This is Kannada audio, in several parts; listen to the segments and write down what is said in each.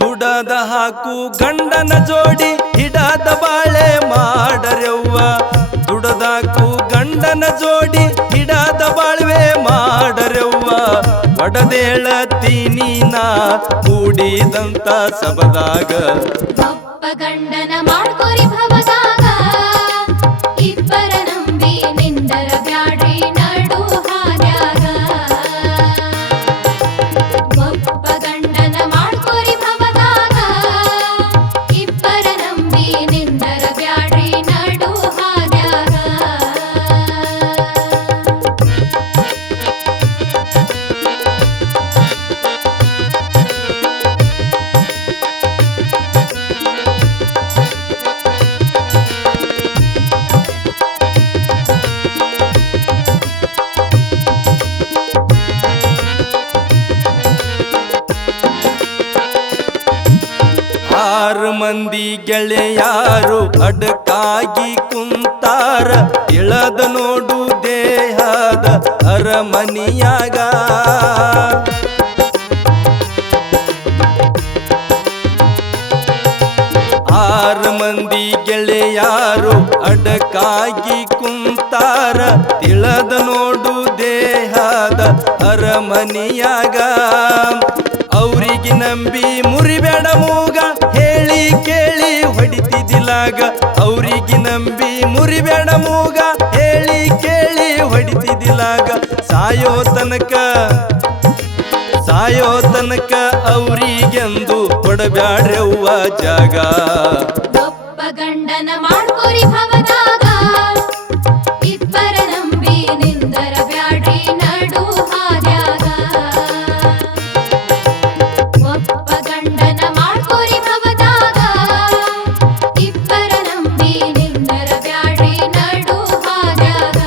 ದುಡದ ಹಾಕು ಗಂಡನ ಜೋಡಿ ಹಿಡದ ಬಾಳೆ ಮಾಡರೆವ್ವ. ದುಡದಾಕು ಗಂಡನ ಜೋಡಿ ಹಿಡದ ಬಾಳ್ವೆ ಮಾಡರೆವ್ವ. ಒಡದೇಳತೀನಿ ನಾ ಕೂಡಿದಂತ ಸಬದಾಗ. ಒಬ್ಬ ಗಂಡನ ಮಾಡ್ಕೋರಿ ಭವದಾಗ, ಇಬ್ಬರ ನಂಬಿ ನಿಂದರ ಬ್ಯಾಡ್ರಿ ನಡು ಹಾದ್ಯಾಗ. ಒಬ್ಬ ಗಂಡನ ಮಾಡ್ಕೋರಿ ಭವದಾಗ, ಇಬ್ಬರ ನಂಬಿ ನಿಂದರ ಬ್ಯಾಡ್ರಿ ನಡು ಹಾದ್ಯಾಗ. ಆರು ಮಂದಿ ಗೆಳೆಯಾರು ಅಡಕಾಗಿ ಕುಂತಾರ. ಇಳದ ನೋಡು ದೇಹದ ಅರಮನಿಯಾಗ. ಆರು ಮಂದಿ ಗೆಳೆಯಾರು ಅಡಕಾಗಿ ಕುಂತಾರ. ತಿಳದ ನೋಡು ದೇಹದ ಅರಮನಿಯಾಗ. ಅವ್ರಿಗೆ ನಂಬಿ ಮುರಿಬೇಡ ಮೂಗ, ಹೇಳಿ ಕೇಳಿ ಹೊಡಿತಿದ್ದಿಲಾಗ. ಅವ್ರಿಗೆ ನಂಬಿ ಮುರಿಬೇಡ ಮೂಗ, ಹೇಳಿ ಕೇಳಿ ಹೊಡಿತಿದ್ದಿಲಾಗ. ಸಾಯೋ ತನಕ ಅವ್ರಿಗೆಂದು ಕೊಡಬ್ಯಾಡ್ರವ್ವ ಜಾಗ. ಒಬ್ಬ ಗಂಡನ ಮಾಡ್ಕೋರಿ ಭವದಾಗ, ಇಬ್ಬರ ನಂಬಿ ನಿಂದರ ಬ್ಯಾಡ್ರಿ ನಡು ಹಾದ್ಯಾಗ. ಒಬ್ಬ ಗಂಡನ ಮಾಡ್ಕೋರಿ ಭವದಾಗ, ಇಬ್ಬರ ನಂಬಿ ನಿಂದರ ಬ್ಯಾಡ್ರಿ ನಡು ಹಾದ್ಯಾಗ.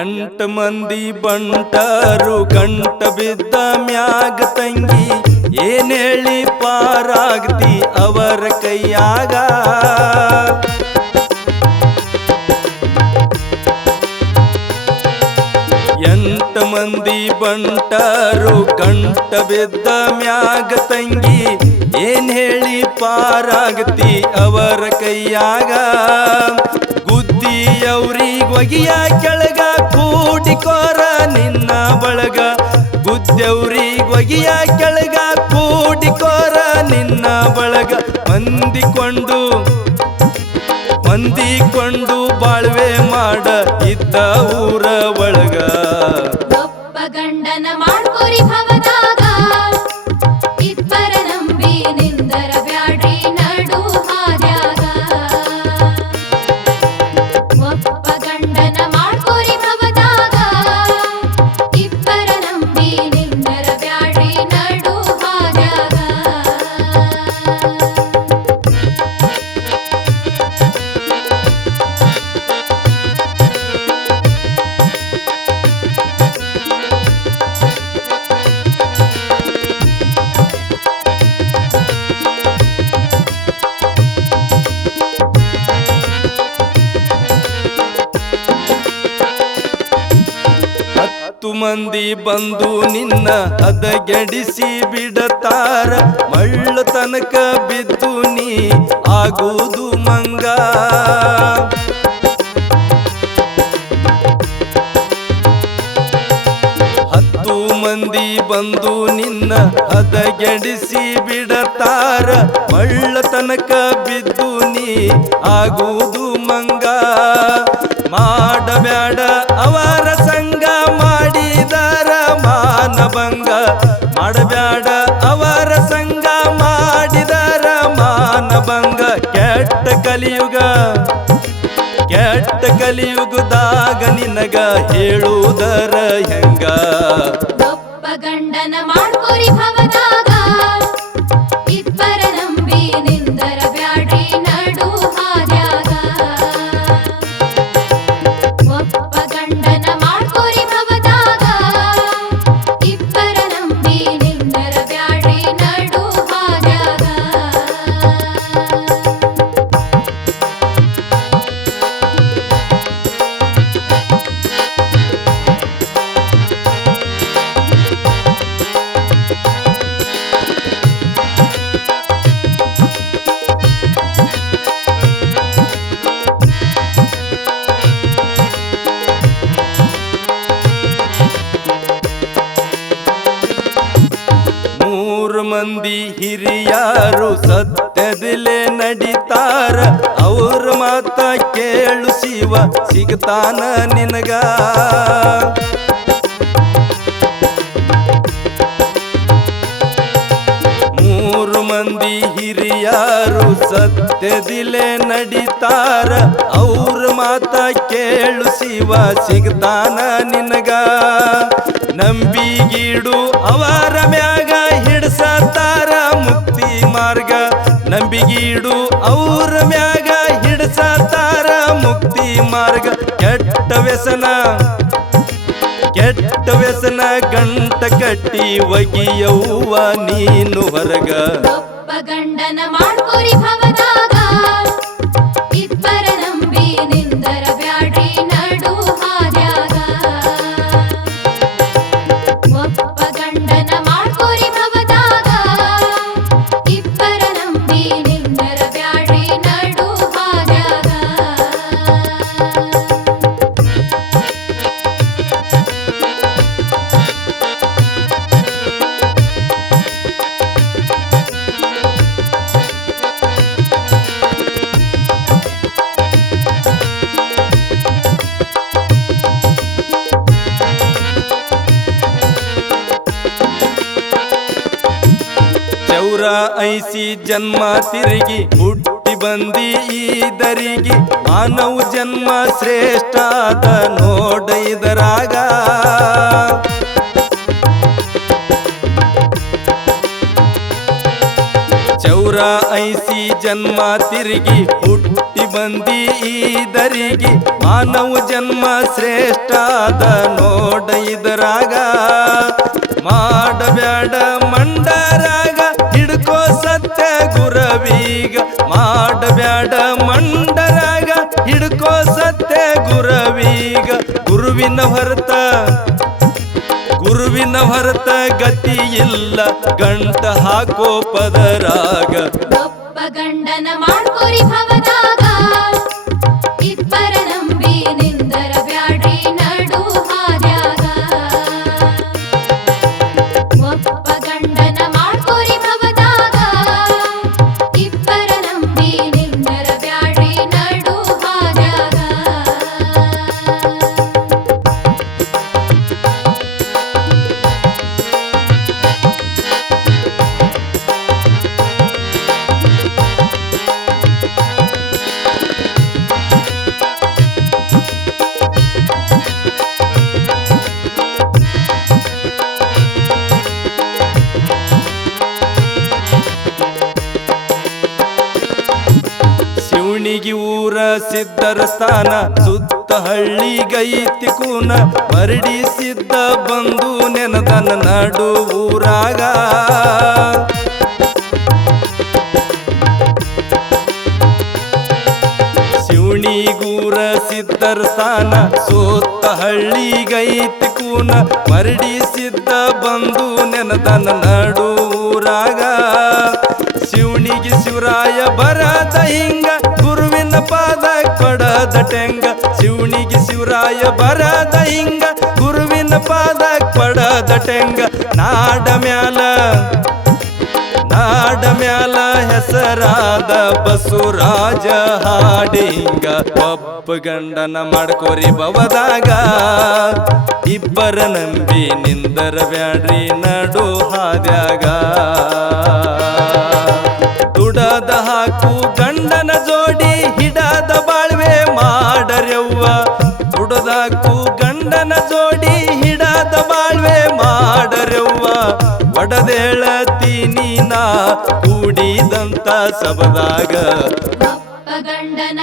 ಎಂಟು ಮಂದಿ ಬಂಟರು ಗಂಟ ಬಿದ್ದ ಮ್ಯಾಗ ತಂಗಿ. ಏನೇಳಿ ಪಾರಾಗ್ತಿ ಅವರ ಕೈಯಾಗ. ಎಂಟು ಮಂದಿ ಬಂಟರು ಗಂಟ ಬಿದ್ದ ಮ್ಯಾಗ ತಂಗಿ. ಏನ್ ಹೇಳಿ ಪಾರಾಗ್ತಿ ಅವರ ಕೈಯಾಗ. ಗುದ್ದಿಯವ್ರಿಗೊಗಿಯ ಕೆಳಗ ಕೂಡಿಕೋರ ನಿನ್ನ ಬಳಗ. ಗುದ್ದಿಯವ್ರಿಗೊಗಿಯ ಕೆಳಗ ಕೂಡಿಕೋರ ನಿನ್ನ ಬಳಗ. ಹೊಂದಿಕೊಂಡು ಬಾಳ್ವೆ ಮಾಡ ಇದ್ದ ಊರ ಒಳಗ. ಒಬ್ಬ ಗಂಡನ ಮಾಡ್ಕೋರಿ ಭವದಾಗ, ಇಬ್ಬರ ನಂಬಿ ನಿಂದರ ಬ್ಯಾಡ್ರಿ ನಡು ಹಾದ್ಯಾಗ. ಒಬ್ಬ ಗಂಡನ ಮಾಡ್ಕೋರಿ ಭವದಾಗ, ಇಬ್ಬರ ನಂಬಿ ನಿಂದರ ಬ್ಯಾಡ್ರಿ ನಡು ಹಾದ್ಯಾಗ. ಹತ್ತು ಮಂದಿ ಬಂದು ನಿನ್ನ ಹದಗೆಡಿಸಿ ಬಿಡತಾರ. ಮಳ್ಳ ತನಕ ಬಿದ್ದು ನೀ ಆಗುವುದು ಮಂಗ. ಹತ್ತು ಮಂದಿ ಬಂದು ನಿನ್ನ ಹದಗೆಡಿಸಿ ಬಿಡ ಇಡತಾರ ಮಳ್ಳ ತನಕ ಬಿದ್ದು ನೀ ಆಗುವುದು ಮಂಗ ಮಾಡಬ್ಯಾಡ ಅವರ ಸಂಗ ಮಾಡಿದರ ಮಾನಭಂಗ ಮಾಡಬ್ಯಾಡ ಅವರ ಸಂಗ ಮಾಡಿದರ ಮಾನಭಂಗ ಕೆಟ್ಟ ಕಲಿಯುಗದಾಗ ನಿನಗ ಹೇಳುವುದರ ಹೆಂಗ ಒಬ್ಬ ಗಂಡನ ಮಾಡ್ಕೋರಿ ಭವದಾಗ ಇಬ್ಬರ ನಂಬಿ ನಿಂದರ ಬ್ಯಾಡ್ರಿ ನಡು ಹಾದ್ಯಾಗ ಒಬ್ಬ ಗಂಡನ ಮಾಡ್ಕೋರಿ ಭವದಾಗ ಇಬ್ಬರ ನಂಬಿ ನಿಂದರ ಬ್ಯಾಡ್ರಿ ನಡು ಹಾದ್ಯಾಗ ಮಂದಿ ಹಿರಿಯಾರು ಸತ್ಯದಲ್ಲೇ ನಡಿತಾರ ಅವ್ರ ಮಾತ ಕೇಳು ಶಿವ ಸಿಗ್ತಾನ ನಿನಗ ಮೂರು ಮಂದಿ ಹಿರಿಯಾರು ಸತ್ಯದಲ್ಲೇ ನಡಿತಾರ ಅವ್ರ ಮಾತ ಕೇಳು ಶಿವ ಸಿಗ್ತಾನ ನಿನಗ ನಂಬಿಗೀಡು ಅವರ ಮ್ಯಾಗ ಹಿಡ್ಸತಾರ ಮುಕ್ತಿ ಮಾರ್ಗ ನಂಬಿಗೀಡು ಅವ್ರ ಮ್ಯಾಗ ಹಿಡ್ಸತಾರ ಮುಕ್ತಿ ಮಾರ್ಗ ಕೆಟ್ಟ ವ್ಯಸನ ಗಂಟ ಕಟ್ಟಿ ಒಗಿಯವ್ವ ನೀನು ಹೊರಗ ಒಬ್ಬ ಗಂಡನ ಮಾಡ್ಕೋರಿ ಭವದಾಗ ಇಬ್ಬರ ನಂಬಿ ನಿಂದರ ಬ್ಯಾಡ್ರಿ ನಡು ಹಾದ್ಯಾಗ ಒಬ್ಬ ಗಂಡನ ಮಾಡ್ಕೋರಿ ಭವದಾಗ ಇಬ್ಬರ ನಂಬಿ ನಿಂದರ ಬ್ಯಾಡ್ರಿ ನಡು ಹಾದ್ಯಾಗ ಚೌರ ಐಸಿ ಜನ್ಮ ತಿರುಗಿ ಹುಟ್ಟಿ ಬಂದಿ ಈ ದರಿಗೆ ಮಾನವ ಜನ್ಮ ಶ್ರೇಷ್ಠ ಅದ ನೋಡ ಇದರಾಗ ಚೌರ ಐಸಿ ಜನ್ಮ ತಿರುಗಿ ಹುಟ್ಟಿ ಬಂದಿ ಈ ದರಿಗೆ ಮಾನವ ಜನ್ಮ ಶ್ರೇಷ್ಠ ಅದ ನೋಡ ಇದರಾಗ ಮಾಡಬ್ಯಾಡ ಮಂಡರಾಗ ಹಿಡ್ಕೋ ಸತ್ಯ ಗುರವೀಗ ಮಾಡಬ್ಯಾಡ ಮಂಡರಾಗ ಹಿಡ್ಕೋ ಸತ್ಯ ಗುರವೀಗ ಗುರುವಿನ ಹೊರತ ಗತಿ ಇಲ್ಲ ಗಂಟ ಹಾಕೋ ಪದರಾಗ ಒಬ್ಬ ಗಂಡನ ಮಾಡ್ಕೋರಿ ಭವದಾಗ ಇಬ್ಬರ ನಂಬಿ ನಿಂದರ ಬ್ಯಾಡ್ರಿ ನಡು ಹಾದ್ಯಾಗ ಒಬ್ಬ ಗಂಡನ ಮಾಡ್ಕೋರಿ ಭವದಾಗ ಇಬ್ಬರ ನಂಬಿ ನಿಂದರ ಬ್ಯಾಡ್ರಿ ನಡು ಹಾದ್ಯಾಗ ಶಿವಣಿಗಿ ಊರ ಸಿದ್ಧರ ಸ್ಥಾನ ಸುತ್ತ ಹಳ್ಳಿಗೈತಿ ಕೂನ ಮರಡಿ ಸಿದ್ಧ ಬಂದು ನೆನದನ ನಡು ಊರಾಗ ಶಿವಣಿಗೂರ ಸಿದ್ಧರ ಸ್ಥಾನ ಸುತ್ತ ಹಳ್ಳಿಗೈತಿ ಕೂನ ಮರಡಿ ಸಿದ್ಧ ಬಂದು ನೆನದನ ನಡು ಊರಾಗ ಶಿವನಿಗೆ ಶಿವರಾಯ ಬರದ ಹಿಂಗ ಗುರುವಿನ ಪಾದ ಕೊಡದ ಟೆಂಗ ಶಿವನಿಗೆ ಶಿವರಾಯ ಬರದ ಹಿಂಗ ಗುರುವಿನ ಪಾದ ಕೊಡದ ಟೆಂಗ ನಾಡ ಮ್ಯಾಲ ಹೆಸರಾದ ಬಸುರಾಜ ಹಾಡಿಂಗ ಒಬ್ಬ ಗಂಡನ ಮಾಡ್ಕೋರಿ ಭವದಾಗ ಇಬ್ಬರ ನಂಬಿ ನಿಂದರ ಬ್ಯಾಡ್ರಿ ನಡು ಹಾದ್ಯಾಗ ದುಡದ ಹಾಕು ಗಂಡನ ಜೋಡಿ ಹಿಡದ ಬಾಳ್ವೆ ಮಾಡರ್ಯವ್ವ ದುಡದಾಕು ಗಂಡನ ಜೋಡಿ ಹಿಡದ ಬಾಳ್ವೆ ಮಾಡರ್ಯವ್ವ ಒಡದೇಳತೀನಿ ನಾ ಕೂಡಿದಂತ ಸಬದಾಗ ಒಬ್ಬ ಗಂಡನ